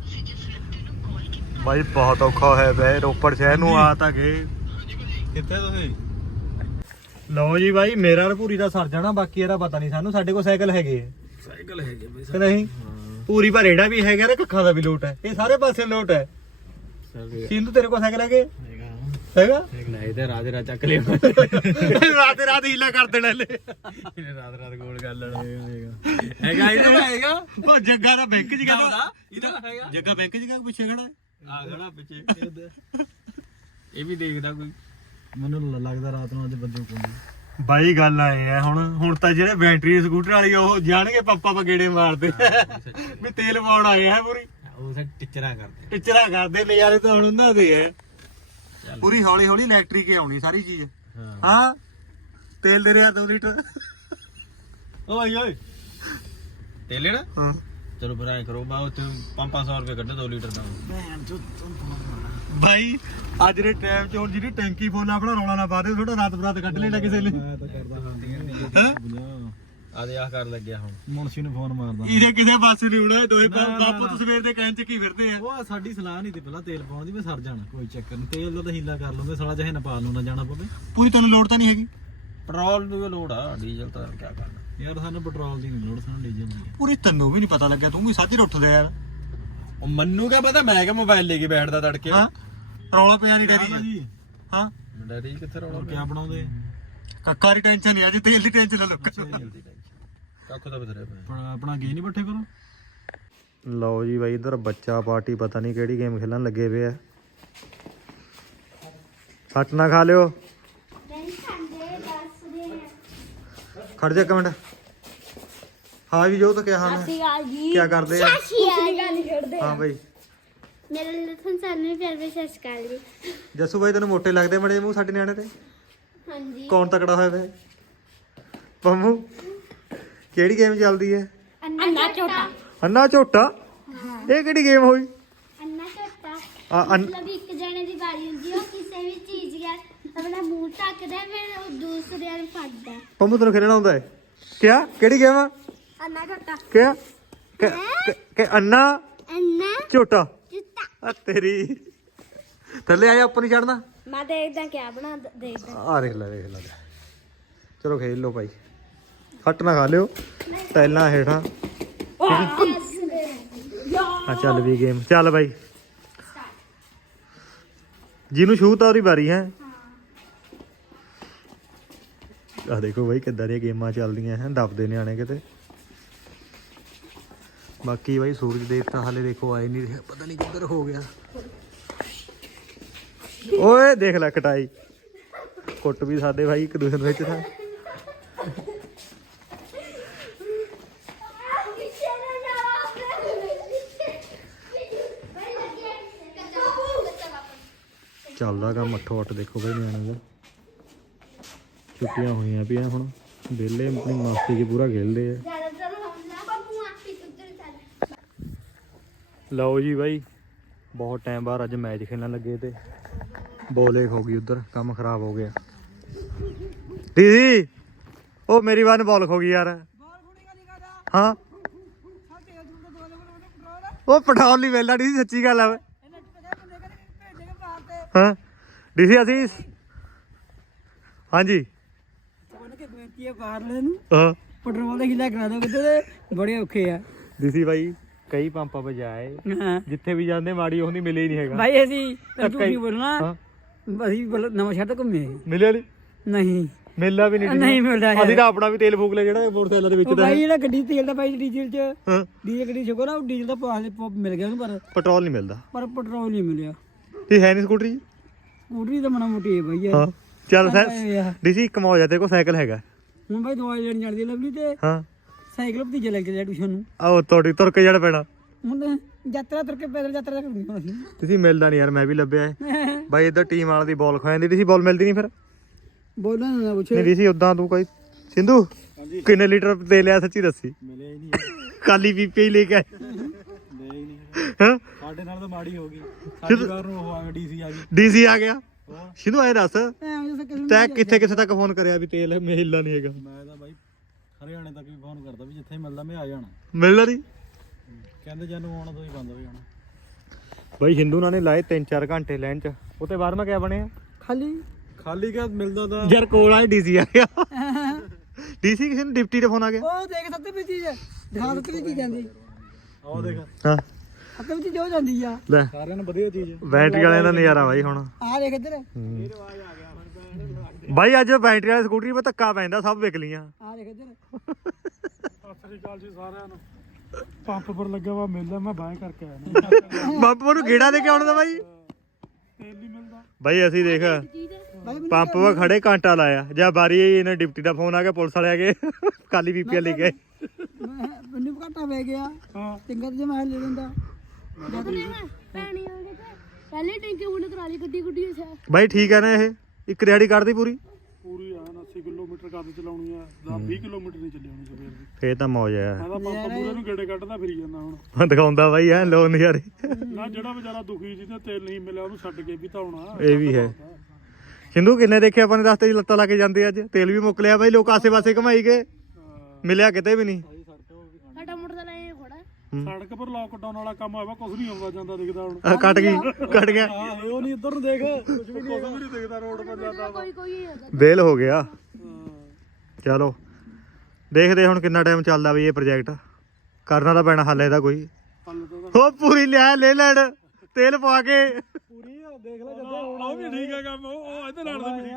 Speaker 2: ਬਾਈ ਬਹੁਤ ਔਖਾ ਹੋਇਆ ਪਿਆ ਰੋਪੜ ਸ਼ਹਿਰ ਨੂੰ ਆ ਤਾਂ ਗਏ
Speaker 1: ਕਿੱਥੇ ਤੁਸੀਂ
Speaker 2: ਲਓ ਜੀ ਬਾਈ ਮੇਰਾ ਭੂਰੀ ਦਾ ਸਰ ਜਾਣਾ ਬਾਕੀ ਇਹਦਾ ਪਤਾ ਨਹੀਂ ਸਾਨੂੰ ਸਾਡੇ ਕੋਲ ਸਾਈਕਲ ਹੈਗੇ ਆ
Speaker 1: ਸਾਈਕਲ ਹੈਗੇ ਬਈ
Speaker 2: ਕਿ ਨਹੀਂ ਪੂਰੀ ਭਰੇੜਾ ਵੀ ਹੈਗਾ ਤੇ ਕੱਖਾਂ ਦਾ ਵੀ ਲੋਟ ਹੈ ਇਹ ਸਾਰੇ ਪਾਸੇ ਲੋਟ ਹੈ ਸਿੰਧੂ ਤੇਰੇ ਕੋਲ ਸਾਈਕਲ ਹੈਗੇ ਹੈਗਾ
Speaker 1: ਨਹੀਂ ਤੇ ਰਾਜ ਚੱਕ ਲਿਆ
Speaker 2: ਰਾਤ ਰਾਤ ਹੀਲਾ ਕਰ ਦੇਣਾ ਲੈ
Speaker 1: ਇਹਨੇ ਰਾਤ ਗੋਲ ਕਰ ਲੈਣਾ ਹੈਗਾ ਇਹਦਾ ਹੈਗਾ
Speaker 2: ਉਹ ਜੱਗਾ ਦਾ ਬੈਂਕ ਚ
Speaker 1: ਇਹਦਾ ਹੈਗਾ
Speaker 2: ਜੱਗਾ ਬੈਂਕ ਚ ਕਿਆ ਪਿੱਛੇ ਖੜਾ
Speaker 1: ਆ ਖੜਾ ਪਿੱਛੇ ਇਹ ਵੀ ਦੇਖਦਾ ਕੋਈ
Speaker 3: ਮੈਨੂੰ ਲੱਗਦਾ ਰਾਤ ਨੂੰ ਅੱਜ ਬੰਦੇ ਕੋਲ
Speaker 2: ਬਾਈ ਗੱਲ ਆਏ ਆ ਹੁਣ ਤਾਂ ਜਿਹੜੇ ਬੈਟਰੀ ਸਕੂਟਰ ਵਾਲੀ ਉਹ ਜਾਣਗੇ ਪੱਪਾ ਪਗੇੜੇ ਮਾਰਦੇ ਵੀ ਤੇਲ ਪਾਉਣ ਆਏ ਆ ਪੂਰੀ
Speaker 1: ਉਹ ਸਾ ਟਿਚਰਾ ਕਰਦੇ
Speaker 2: ਟਿਚਰਾ ਕਰਦੇ ਨਜ਼ਾਰੇ ਤਾਂ ਹੁਣ ਉਹਨਾਂ ਦੇ ਆ ਪੂਰੀ ਹੌਲੀ ਹੌਲੀ ਇਲੈਕਟ੍ਰਿਕ ਆਉਣੀ ਸਾਰੀ ਚੀਜ਼ ਹਾਂ ਤੇਲ ਦੇ ਰਿਹਾ 2 ਲੀਟਰ
Speaker 1: ਓਏ ਓਏ ਤੇਲ ਲੈਣਾ
Speaker 2: ਹਾਂ
Speaker 1: ਚਲੋ ਫਿਰ ਐ ਕਰੋ ਬਾ ਉੱਥੇ 500 ਰੁਪਏ ਕੱਢੋ 2 ਲੀਟਰ ਦਾ
Speaker 2: ਬਾਈ ਅੱਜ ਦੇ ਟਾਈਮ 'ਚ ਹੁਣ ਜਿਹੜੀ ਟੈਂਕੀ ਫੁੱਲ ਆਪਣਾ ਰੌਲਾ ਨਾ ਪਾ ਦੇ ਥੋੜਾ ਰਾਤ ਬਰਾਤ ਕੱਢ ਲੈਣਾ ਕਿਸੇ ਨੇ
Speaker 3: ਮੈਂ ਤਾਂ ਕਰਦਾ
Speaker 2: ਹੈਂ?
Speaker 1: ਆਦੇ ਆਹ ਕਰ ਲੱਗਿਆ ਹੁਣ
Speaker 3: ਮੁਨਸ਼ੀ ਨੂੰ ਫੋਨ ਮਾਰਦਾ
Speaker 2: ਇਹਦੇ ਕਿਸੇ ਪਾਸੇ ਨਹੀਂ ਉੜਾ ਦੋਏ
Speaker 3: ਨਾ, ਨਾ,
Speaker 2: ਬਾਪੂ
Speaker 3: ਨਾ।
Speaker 2: ਤਾਂ ਸਵੇਰ ਦੇ ਕਹਿਣ ਚ ਕੀ ਫਿਰਦੇ ਆ
Speaker 3: ਉਹ ਸਾਡੀ ਸਲਾਹ ਨਹੀਂ ਤੇ ਪਹਿਲਾਂ ਤੇਲ ਪਾਉਣ ਦੀ ਮੈਂ ਸਰ ਜਾਣਾ ਕੋਈ ਚੱਕਰ ਨਹੀਂ ਤੇਲ ਦਾ ਤਾਂ ਹੀਲਾ ਕਰ ਲਵਾਂਗੇ ਸਾਲਾ ਚਾਹੇ ਨੇਪਾਲ ਨੂੰ ਨਾ ਜਾਣਾ ਪਵੇ
Speaker 2: ਪੂਰੀ ਤੈਨੂੰ ਲੋੜ ਤਾਂ ਨਹੀਂ ਹੈਗੀ
Speaker 1: ਪੈਟਰੋਲ ਦੀ ਲੋੜ ਆ ਡੀਜ਼ਲ ਤਾਂ ਕੀ ਕਰਨਾ
Speaker 3: ਯਾਰ ਸਾਨੂੰ ਪੈਟਰੋਲ ਦੀ ਨਹੀਂ ਲੋੜ ਸਾਨੂੰ ਡੀਜ਼ਲ ਦੀ
Speaker 2: ਪੂਰੀ ਤੈਨੂੰ ਵੀ ਨਹੀਂ ਪਤਾ ਲੱਗਿਆ ਤੂੰ ਵੀ ਸਾਜਰੇ ਉੱਠਦਾ ਯਾਰ
Speaker 1: ਉਹ ਮੰਨੂ ਕਿਆ ਪਤਾ, ਮੈਂ ਕਿਹਾ ਮੋਬਾਈਲ ਲੈ ਕੇ ਬੈਠਦਾ ਤੜਕੇ।
Speaker 2: ਹਾਂ ਰੌਲਾ ਪਿਆ ਨਹੀਂ ਡੈਡੀ ਜੀ। ਹਾਂ
Speaker 1: ਡੈਡੀ ਕਿੱਥੇ ਰੌਲਾ
Speaker 3: ਕਿਆ ਬਣਾਉਂਦੇ
Speaker 2: ਕੱਕਾ ਦੀ ਟੈਨਸ਼ਨ ਨਹੀਂ, ਅੱਜ ਤੇਲ ਦੀ ਟੈਨਸ਼ਨ ਆ ਲੋਕਾਂ
Speaker 1: ਕੱਖ ਤਾਂ ਬਥੇਰੇ ਪਏ।
Speaker 3: ਆਪਣਾ ਗੇ ਨਹੀਂ ਬੱਠੇ ਕਰੋ।
Speaker 2: ਲਓ ਜੀ ਬਾਈ ਇਧਰ ਬੱਚਾ ਪਾਰਟੀ ਪਤਾ ਨਹੀਂ ਕਿਹੜੀ ਗੇਮ ਖੇਲਣ ਲੱਗੇ ਪਏ ਆ। ਸੱਟ ਨਾ ਖਾ ਲਿਓ। ਖੜ ਜਾ ਇੱਕ ਮਿੰਟ। ਹਾਂ ਵੀ ਜੋ ਤਾਂ ਕਿਹਾ ਹਾਂ ਕੀ ਕਰਦੇ ਆ? ਹਾਂ ਬਾਈ
Speaker 4: ਮੇਰੇ ਲਥਨ ਸਾਨੇ ਪਿਆਰ ਵਿੱਚ ਸਤਿ ਸ਼੍ਰੀ ਅਕਾਲ ਜੀ।
Speaker 2: ਜੱਸੂ ਬਾਈ ਤੈਨੂੰ ਮੋਟੇ ਲੱਗਦੇ ਮੜੇ ਮੂੰਹ ਸਾਡੇ ਨਿਆਣੇ ਤੇ।
Speaker 4: ਹਾਂਜੀ
Speaker 2: ਕੌਣ ਤਕੜਾ ਹੋਇਆ ਵੇ? ਪੰਮੂ ਕਿਹੜੀ ਗੇਮ ਚੱਲਦੀ ਹੈ?
Speaker 4: ਅੰਨਾ ਝੋਟਾ।
Speaker 2: ਅੰਨਾ ਝੋਟਾ? ਇਹ ਕਿਹੜੀ ਗੇਮ ਹੋਈ?
Speaker 4: ਅੰਨਾ ਝੋਟਾ ਮਤਲਬ ਇੱਕ ਜਣੇ ਦੀ ਵਾਰੀ ਹੁੰਦੀ, ਉਹ ਕਿਸੇ ਵੀ ਚੀਜ਼ ਗਿਆ ਆਪਣਾ ਮੂੰਹ ਢੱਕਦਾ, ਫਿਰ ਉਹ ਦੂਸਰਿਆਂ ਨੂੰ ਫੜਦਾ।
Speaker 2: ਪੰਮੂ ਤੈਨੂੰ ਖੇਲਣਾ ਆਉਂਦਾ ਹੈ? ਕਿਆ ਕਿਹੜੀ ਗੇਮ ਆ?
Speaker 4: ਅੰਨਾ ਝੋਟਾ।
Speaker 2: ਕਿਆ ਕਿ ਅੰਨਾ
Speaker 4: ਅੰਨਾ
Speaker 2: ਝੋਟਾ?
Speaker 4: ਝੋਟਾ।
Speaker 2: ਆ ਤੇਰੀ ਥੱਲੇ ਆਇਆ ਉੱਪਰ ਨਹੀਂ ਚੜਨਾ।
Speaker 4: ਮੈਂ ਦੇਖਦਾ ਕਿਆ ਬਣਾ ਦੇਖਦਾ।
Speaker 2: ਆ ਦੇਖ ਲੈ ਚਲੋ ਖੇਲ ਲਓ ਭਾਈ। ਹੱਟ ਨਾ ਖਾ ਲਿਓ ਟਾਈਲਾਂ ਹੇਠਾਂ। ਆ ਚੱਲ ਵੀ ਗੇਮ ਚੱਲ ਬਾਈ। ਜਿਹਨੂੰ ਛੂਤ ਆ ਉਹਦੀ ਵਾਰੀ ਹੈ। ਆ ਦੇਖੋ ਬਾਈ ਕਿੱਦਾਂ ਦੀਆਂ ਗੇਮਾਂ ਚੱਲਦੀਆਂ ਹੈ, ਦੱਬਦੇ ਨਿਆਣੇ ਕਿਤੇ। ਬਾਕੀ ਬਾਈ ਸੂਰਜ ਦੇਵਤਾ ਹਾਲੇ ਦੇਖੋ ਆਏ ਨਹੀਂ ਰਿਹਾ, ਪਤਾ ਨਹੀਂ ਕਿੱਧਰ ਹੋ ਗਿਆ। ਓਏ ਦੇਖ ਲੈ ਕਟਾਈ ਕੁੱਟ ਵੀ ਸਾਡੇ ਭਾਈ ਇੱਕ ਦੂਸਰੇ ਵਿੱਚ ਤਾਂ। ਚੱਲਦਾ ਕੰਮ ਅੱਠੋ ਅੱਠ। ਦੇਖੋ ਬਈ ਨਿਆਣੇ ਦਾ ਛੁੱਟੀਆਂ ਹੋਈਆਂ ਪਈਆਂ ਹੁਣ, ਵਿਹਲੇ ਆਪਣੀ ਮਸਤੀ 'ਚ ਪੂਰਾ ਖੇਲਦੇ ਆ। ਲਓ ਜੀ ਬਾਈ ਬਹੁਤ ਟਾਈਮ ਬਾਅਦ ਅੱਜ ਮੈਚ ਖੇਲਣ ਲੱਗੇ ਤੇ ਬੋਲੇ ਹੋ ਗਈ, ਉਧਰ ਕੰਮ ਖਰਾਬ ਹੋ ਗਿਆ। ਦੀਦੀ ਉਹ ਮੇਰੀ ਵਾਰ ਬੋਲ ਖੋ ਗਈ ਯਾਰ। ਹਾਂ ਉਹ ਪਠਾਉਣ ਲਈ ਵੇਲਾ ਨਹੀਂ, ਸੱਚੀ ਗੱਲ ਆ। ਹਾਂ ਡੀਸੀ ਅਸੀਂ ਹਾਂਜੀ
Speaker 3: ਬਾਹਰਲੇ ਨੂੰ
Speaker 2: ਹਾਂ
Speaker 3: ਪੈਟਰੋਲ ਦੇ ਖਿਲਾ ਕਰਾ ਦੋ ਕਿਤੇ, ਬੜੇ ਔਖੇ ਆ
Speaker 2: ਡੀਸੀ ਬਾਈ। ਕਈ ਪੰਪਾਂ ਵਜਾਏ, ਜਿੱਥੇ ਵੀ ਜਾਂਦੇ ਮਾੜੀ ਉਹ ਨਹੀਂ ਮਿਲੇ ਹੀ ਨਹੀਂ ਹੈਗਾ
Speaker 3: ਭਾਈ। ਅਸੀਂ ਝੂਠ ਨਹੀਂ ਬੋਲਣਾ,
Speaker 2: ਹਾਂ
Speaker 3: ਅਸੀਂ ਨਵਾਂ ਸ਼ਹਿਰ ਤੋਂ ਘੁੰਮੇ।
Speaker 2: ਮਿਲਿਆ ਨਹੀਂ?
Speaker 3: ਨਹੀਂ
Speaker 2: ਮੇਲਾ ਵੀ ਨਹੀਂ
Speaker 3: ਨਹੀਂ ਮਿਲਦਾ ਯਾਰ।
Speaker 2: ਅਸੀਂ ਤਾਂ ਆਪਣਾ ਵੀ ਤੇਲ ਫੂਕ ਲਿਆ ਜਿਹੜਾ ਮੋਟਰਸਾਈਕਲ ਦੇ ਵਿੱਚ
Speaker 3: ਉਹ
Speaker 2: ਦਾ
Speaker 3: ਭਾਈ ਜਿਹੜਾ ਗੱਡੀ ਤੇਲ ਦਾ ਭਾਈ ਡੀਜ਼ਲ ਚ
Speaker 2: ਹਾਂ
Speaker 3: ਡੀਜ਼ਲ ਗੱਡੀ ਛਕੋ ਨਾ, ਉਹ ਡੀਜ਼ਲ ਦਾ ਪਾਸ ਮਿਲ ਗਿਆ ਉਹਨੂੰ,
Speaker 2: ਪੈਟਰੋਲ ਨਹੀਂ ਮਿਲਦਾ।
Speaker 3: ਪਰ ਪੈਟਰੋਲ ਨਹੀਂ ਮਿਲਿਆ।
Speaker 2: ਇਹ ਹੈ ਨਹੀਂ ਸਕੂਟਰੀ?
Speaker 3: ਸਕੂਟਰੀ ਤਾਂ ਮਣਾ ਮੋਟੀ ਹੈ ਭਾਈ ਯਾਰ।
Speaker 2: ਹਾਂ ਚੱਲ ਸਰ
Speaker 3: ਯਾਰ।
Speaker 2: ਡੀਸੀ ਇੱਕ ਮੌਜ ਆ, ਤੇਰੇ ਕੋਲ ਸਾਈਕਲ ਹੈਗਾ?
Speaker 3: ਹੁਣ ਭਾਈ ਦਵਾਈ ਲੈਣ ਜਾਂਦੀ ਲਵਲੀ ਤੇ
Speaker 2: ਹਾਂ
Speaker 3: ਸਾਈਕਲ ਭਤੀਜੇ ਲੈ ਕੇ ਜਾ ਟਿਊਸ਼ਨ ਨੂੰ।
Speaker 2: ਆਹ ਤੁਹਾਡੀ ਤੁਰ ਕੇ ਜਾਣਾ ਪੈਣਾ।
Speaker 3: ਹੁਣ ਯਾਤਰਾ ਤੁਰ ਕੇ ਪੈਦਲ ਯਾਤਰਾ ਕਰਨੀ ਹੁਣ ਅਸੀਂ।
Speaker 2: ਤੁਸੀਂ ਮਿਲਦਾ ਨਹੀਂ ਯਾਰ, ਮੈਂ ਵੀ ਲੱਭਿਆ ਹੈ ਬਾਈ। ਇੱਧਰ ਟੀਮ ਵਾਲਾ ਦੀ ਬਾਲ ਖੋ ਜਾਂਦੀ, ਡੀਸੀ ਬਾਲ ਮਿਲਦੀ ਨਹੀਂ ਫਿਰ।
Speaker 3: ਬੋਲਣਾ ਨਾ ਪੁੱਛੇ
Speaker 2: ਨਹੀਂ ਡੀਸੀ ਉਦਾਂ ਤੂੰ ਕੋਈ ਸਿੰਧੂ ਕਿੰਨੇ ਲੀਟਰ ਤੇਲ ਲਿਆ ਸੱਚੀ ਦੱਸੀ?
Speaker 3: ਮਿਲਿਆ ਹੀ ਨਹੀਂ
Speaker 2: ਕਾਲੀ ਪੀਪੀ ਹੀ ਲੈ ਕੇ ਆਏ।
Speaker 3: ਮਿਲਿਆ ਹੀ ਨਹੀਂ।
Speaker 2: ਹਾਂ
Speaker 3: ਸਾਡੇ ਨਾਲ ਤਾਂ ਮਾੜੀ ਹੋ ਗਈ। ਸਾਡੀ ਵਾਰ ਨੂੰ ਉਹ ਆ ਗਿਆ, ਡੀਸੀ ਆ ਗਈ।
Speaker 2: ਡੀਸੀ ਆ ਗਿਆ। ਸਿੰਧੂ ਆਏ ਦੱਸ
Speaker 3: ਐਵੇਂ ਜਿਹਾ ਕਿਸੇ
Speaker 2: ਤੈਂ ਕਿੱਥੇ ਤੱਕ ਫੋਨ ਕਰਿਆ ਵੀ ਤੇਲ ਮਿਲਦਾ ਨਹੀਂ ਹੈਗਾ?
Speaker 3: ਮੈਂ ਤਾਂ ਬਾਈ ਹਰਿਆਣੇ ਤੱਕ ਵੀ ਫੋਨ ਕਰਦਾ ਵੀ ਜਿੱਥੇ ਮਿਲਦਾ ਮੈਂ ਆ ਜਾਣਾ।
Speaker 2: ਮਿਲਦਾ ਨਹੀਂ
Speaker 3: ਕਹਿੰਦੇ ਜਾਨੂੰ ਆਉਣਾ ਤੋਂ ਹੀ ਬੰਦ ਹੋ ਜਾਣਾ।
Speaker 2: ਬਾਈ ਹਿੰਦੂ ਨਾਲ ਨੇ ਲਾਏ 3-4 ਘੰਟੇ ਲਾਈਨ ਚ। ਉਹ ਤੇ ਬਾਅਦ ਮੈਂ ਕਿਆ ਬਣਿਆ?
Speaker 3: ਖਾਲੀ ਕਿਆ ਮਿਲਦਾ ਤਾਂ
Speaker 2: ਯਾਰ ਕੋਲ ਆਏ ਡੀਸੀ ਆ ਗਿਆ। ਡੀਸੀ ਕਿਸੇ ਨੂੰ ਡਿਪਟੀ ਤੇ ਫੋਨ ਆ ਗਿਆ।
Speaker 3: ਉਹ ਦੇਖ ਸੱਤੇ ਵੀ ਚੀਜ਼ ਦਿਖਾ ਸੱਤੇ ਵੀ ਚੀਜ਼ ਜਾਂਦੀ। ਆਹ ਦੇਖ
Speaker 2: ਹਾਂ
Speaker 3: ਸੱਤੇ ਵੀ ਚੀਜ਼ ਹੋ ਜਾਂਦੀ ਆ।
Speaker 2: ਲੈ
Speaker 3: ਸਾਰਿਆਂ ਨੂੰ ਵਧੀਆ ਚੀਜ਼।
Speaker 2: ਬੈਟਰੀ ਵਾਲਿਆਂ ਦਾ ਨਜ਼ਾਰਾ ਬਾਈ ਹੁਣ।
Speaker 3: ਆਹ ਦੇਖ ਇੱਧਰ।
Speaker 2: ਬਾਈ ਅੱਜ ਬੈਟਰੀ ਵਾਲੀ ਸਕੂਟਰੀ 'ਤੇ ਧੱਕਾ ਪੈਂਦਾ, ਸਭ ਵਿਕ ਲੀਆਂ।
Speaker 3: ਆਹ ਦੇਖ ਇੱਧਰ। ਸਤਿ ਸ੍ਰੀ ਅਕਾਲ ਜੀ ਸਾਰਿਆਂ ਨੂੰ। ਪੰਪ ਪਰ ਲੱਗਿਆ ਵਾ ਮੇਲਾ, ਮੈਂ ਬਾਏ ਕਰਕੇ ਆਇਆ।
Speaker 2: ਬਾਪੂ ਨੂੰ ਗੇੜਾ ਦੇ ਕੇ ਆਉਣ ਦਾ ਬਾਈ।
Speaker 3: ਤੇਲ ਨਹੀਂ ਮਿਲਦਾ
Speaker 2: ਬਾਈ ਅਸੀਂ ਦੇਖ ਪੰਪ 'ਵਾ ਖੜੇ ਘੰਟਾ ਲਾਇਆ, ਜਾਂ ਬਾਰੀ ਇਹਨੇ ਡਿਪਟੀ ਦਾ ਫੋਨ ਆ ਗਿਆ, ਪੁਲਿਸ ਵਾਲੇ ਆ ਗਏ, ਕਾਲੀ ਪੀਪੀਆ ਲੈ ਗਏ।
Speaker 3: ਮੈਨੂੰ ਘਾਟਾ ਪੈ ਗਿਆ। ਚੰਗਾ ਤੇ ਮੈਂ ਲੈ ਲੈਂਦਾ।
Speaker 4: ਪਾਣੀ ਹੋ ਗਿਆ ਪਹਿਲੇ ਟੈਂਕੀ ਹੁਣ ਕਰਾ ਲਈ ਗੱਡੀ ਗੁੱਡੀ ਅੱਛਾ।
Speaker 2: ਬਾਈ ਠੀਕ ਹੈ ਨਾ? ਇਹ ਇੱਕ ਦਿਹਾੜੀ ਕੱਢਦੀ ਪੂਰੀ
Speaker 3: ਪੂਰੀ ਆ 80 ਕਿਲੋਮੀਟਰ ਕੱਦ ਚਲਾਉਣੀ ਆ, 20 ਕਿਲੋਮੀਟਰ ਨਹੀਂ ਚੱਲੀ ਹੋਣੀ ਸਵੇਰ ਦੀ।
Speaker 2: ਫੇਰ ਤਾਂ ਮੌਜ ਆ।
Speaker 3: ਮੈਂ ਤਾਂ ਪੰਪ ਪੂਰੇ ਨੂੰ ਗੇੜੇ ਕੱਢਦਾ ਫਿਰੀ ਜਾਂਦਾ ਹੁਣ।
Speaker 2: ਦਿਖਾਉਂਦਾ ਬਾਈ ਐ ਲੋ ਨਜ਼ਾਰੇ।
Speaker 3: ਨਾ ਜਿਹੜਾ ਵਿਚਾਰਾ ਦੁਖੀ ਜਿਹਦੇ ਤੇਲ ਨਹੀਂ ਮਿਲਿਆ ਉਹਨੂੰ ਛੱਡ ਕੇ ਵੀ ਤਾਂ ਆਉਣਾ।
Speaker 2: ਇਹ ਵੀ ਹੈ। ਸਿੰਧੂ ਕਿੰਨੇ ਦੇਖੇ ਆਪਾਂ ਨੇ ਰਸਤੇ 'ਚ ਲੱਤਾਂ ਲਾ ਕੇ ਜਾਂਦੇ, ਅੱਜ ਤੇਲ ਵੀ ਮੁੱਕ ਲਿਆ ਬਾਈ। ਲੋਕ ਆਸੇ ਪਾਸੇ ਘਮਾਈ ਗਏ, ਮਿਲਿਆ ਕਿਤੇ ਵੀ ਨਹੀਂ।
Speaker 4: ਸਾਡਾ ਮੋਟਰਸਾਈਕਲ ਐ ਖੜਾ
Speaker 3: ਸੜਕ ਪਰ ਲੋਕਡਾਊਨ ਵਾਲਾ ਕੰਮ ਹੋਇਆ, ਕੁਝ ਨਹੀਂ ਆਉਂਦਾ ਜਾਂਦਾ ਦਿਖਦਾ ਹੁਣ।
Speaker 2: ਕੱਟ ਗਈ ਕੱਟ ਗਿਆ।
Speaker 3: ਉਹ ਨਹੀਂ ਇੱਧਰ ਨੂੰ ਦੇਖ, ਕੁਝ ਵੀ ਨਹੀਂ ਦਿਖਦਾ ਰੋਡ ਪਰ ਜਾਂਦਾ।
Speaker 4: ਕੋਈ
Speaker 2: ਬੇਲ ਹੋ ਗਿਆ। ਚਲੋ ਦੇਖਦੇ ਹੁਣ ਕਿੰਨਾ ਟਾਈਮ ਚੱਲਦਾ ਬਈ ਇਹ ਪ੍ਰੋਜੈਕਟ। ਕਰਨਾ ਤਾਂ ਪੈਣਾ ਹੱਲ ਇਹਦਾ ਕੋਈ। ਉਹ ਪੂਰੀ ਲਿਆ ਲੈ ਲੈਣ ਤੇਲ ਪਵਾ ਕੇ
Speaker 3: ਪੂਰੀ ਦੇਖ ਲੈ ਜਦੋਂ ਉਹ ਵੀ ਠੀਕ ਆ ਕੰਮ ਉਹ ਇਹਦੇ ਨਾਲ ਦਾ ਵੀ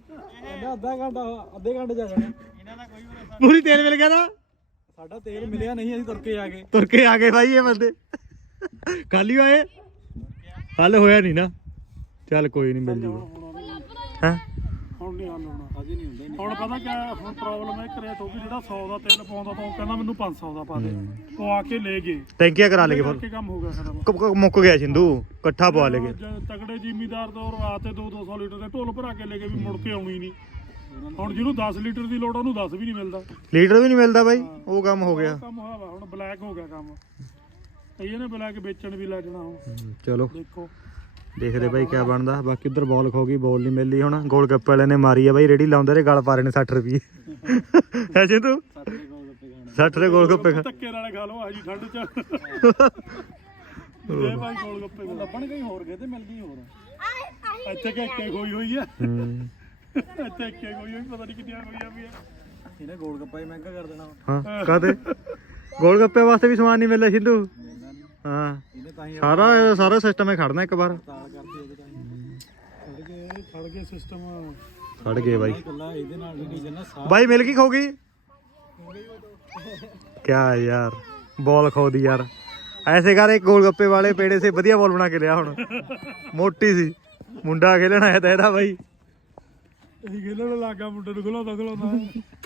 Speaker 3: ਅੱਧੇ ਘੰਟੇ ਜਾ ਜਾਣਾ
Speaker 2: ਪੂਰੀ ਤੇਲ ਮਿਲ ਗਿਆ ਨਾ
Speaker 3: ਸਾਡਾ ਤੇਲ ਮਿਲਿਆ ਨਹੀਂ ਅਸੀਂ
Speaker 2: ਤੁਰ ਕੇ ਆ ਗਏ ਬਾਈ ਇਹ ਬੰਦੇ ਕੱਲ ਹੀ ਆਏ ਹੱਲ ਹੋਇਆ ਨਹੀਂ ਨਾ ਚੱਲ ਕੋਈ ਨਹੀਂ ਮਿਲ ਜੂਗਾ ਹੈ
Speaker 3: ਹੁਣ ਨਹੀਂ ਹੱਲ ਹੋਣਾ ਅਜੇ ਨਹੀਂ ਹੁੰਦਾ ਹੁਣ ਪਤਾ ਕਿਆ ਹੁਣ ਪ੍ਰੋਬਲਮ ਇਹ ਕਰਿਆ ਤੋਂ ਵੀ ਜਿਹੜਾ 100 ਦਾ ਤੇਲ ਪਾਉਂਦਾ ਤਾਂ ਉਹ ਕਹਿੰਦਾ ਮੈਨੂੰ 500 ਦਾ ਪਾ ਦੇ ਉਹ ਆ ਕੇ ਲੈ ਗਏ
Speaker 2: ਟੈਂਕੀਆਂ ਕਰਾ ਲੇਗੇ
Speaker 3: ਕਰਕੇ ਕੰਮ ਹੋ ਗਿਆ ਸਾਡਾ
Speaker 2: ਮੁੱਕ ਗਿਆ ਸਿੰਧੂ ਇਕੱਠਾ ਪਵਾ ਲੇਗੇ
Speaker 3: ਤਗੜੇ ਜ਼ਿਮੀਦਾਰ ਤੋਂ ਰਾਤ ਤੇ 200 ਲੀਟਰ ਦੇ ਢੋਲ ਭਰਾ ਕੇ ਲੈ ਕੇ ਵੀ ਮੁੜ ਕੇ ਆਉਣੀ ਨਹੀਂ ਹੁਣ ਜਿਹਨੂੰ 10 ਲੀਟਰ ਦੀ ਲੋੜ ਉਹਨੂੰ 10 ਵੀ ਨਹੀਂ ਮਿਲਦਾ
Speaker 2: ਲੀਟਰ ਵੀ ਨਹੀਂ ਮਿਲਦਾ ਬਾਈ ਉਹ ਕੰਮ ਹੋ ਗਿਆ
Speaker 3: ਕੰਮ ਹੋਇਆ ਵਾ ਹੁਣ ਬਲੈਕ ਹੋ ਗਿਆ ਕੰਮ ਕਈਆਂ ਨੇ ਬਲੈਕ ਵੇਚਣ ਵੀ ਲੈ ਜਾਣਾ ਹੁਣ
Speaker 2: ਚਲੋ
Speaker 3: ਦੇਖੋ
Speaker 2: ਦੇਖਦੇ ਬਾਈ ਕਿਆ ਬਣਦਾ ਬਾਕੀ ਉਧਰ ਬਾਲ ਖੋ ਗਈ ਬਾਲ ਨਹੀਂ ਮਿਲਦੀ ਹੁਣ ਗੋਲ ਗੱਪੇ ਵਾਲੇ ਨੇ ਮਾਰੀ ਆ ਬਾਈ ਰੇੜੀ ਲਾਉਂਦੇ ਰੇ ਗਲ ਪਾ ਰਹੇ ਨੇ 60 ਰੁਪਏ ਹੈ ਜੀ ਤੂੰ 60 ਦੇ ਗੋਲ ਗੱਪੇ ਖਾ
Speaker 3: ਧੱਕੇ ਨਾਲੇ ਖਾ ਲਓ ਆਜੀ ਠੰਡ ਚ ਇਹ ਭਾਈ ਗੋਲ ਗੱਪੇ ਲੱਭਣ ਗਈ ਹੋਰ ਗਏ ਤੇ ਮਿਲ ਗਈ ਹੋਰ ਇੱਥੇ ਕਿ ਇੱਕੇ ਖੋਈ ਹੋਈ ਆ ਇੱਥੇ ਇੱਕੇ ਖੋਈ ਹੋਈ ਪਤਾ ਨਹੀਂ ਕਿੰਨੀਆਂ ਖੋਈਆਂ ਵੀ ਆ ਇਹਨੇ ਗੋਲ ਗੱਪਾ ਹੀ ਮਹਿੰਗਾ ਕਰ ਦੇਣਾ
Speaker 2: ਹਾਂ ਕਾਤੇ ਗੋਲ ਗੱਪੇ ਵਾਸਤੇ ਵੀ ਸਮਾਨ ਨਹੀਂ ਮਿਲਦਾ ਸਿੰਧੂ ਹਾਂ ਸਾਰਾ ਸਿਸਟਮ ਹੈ ਖੜਨਾ ਇੱਕ ਵਾਰ
Speaker 3: ਖੜ ਗਏ ਸਿਸਟਮ
Speaker 2: ਖੜ ਗਏ ਬਾਈ
Speaker 3: ਇਹਦੇ ਨਾਲ ਡੀਜ਼ਲ ਨਾ
Speaker 2: ਬਾਈ ਮਿਲ ਗਈ ਖੋ ਗਈ ਕਿਆ ਯਾਰ ਬਾਲ ਖੋ ਦੀ ਯਾਰ ਐਸੇ ਕਰ ਇੱਕ ਗੋਲ ਗੱਪੇ ਵਾਲੇ ਪੇੜੇ ਸੇ ਵਧੀਆ ਬਾਲ ਬਣਾ ਕੇ ਲਿਆ ਹੁਣ ਮੋਟੀ ਸੀ ਮੁੰਡਾ ਖੇਲਣ ਆਇਆ ਤਾਂ ਇਹਦਾ ਬਾਈ
Speaker 3: ਅਸੀਂ ਖੇਲਣ ਲੱਗਾ ਮੁੰਡੇ ਨੂੰ ਖਿਲਾਉਂਦਾ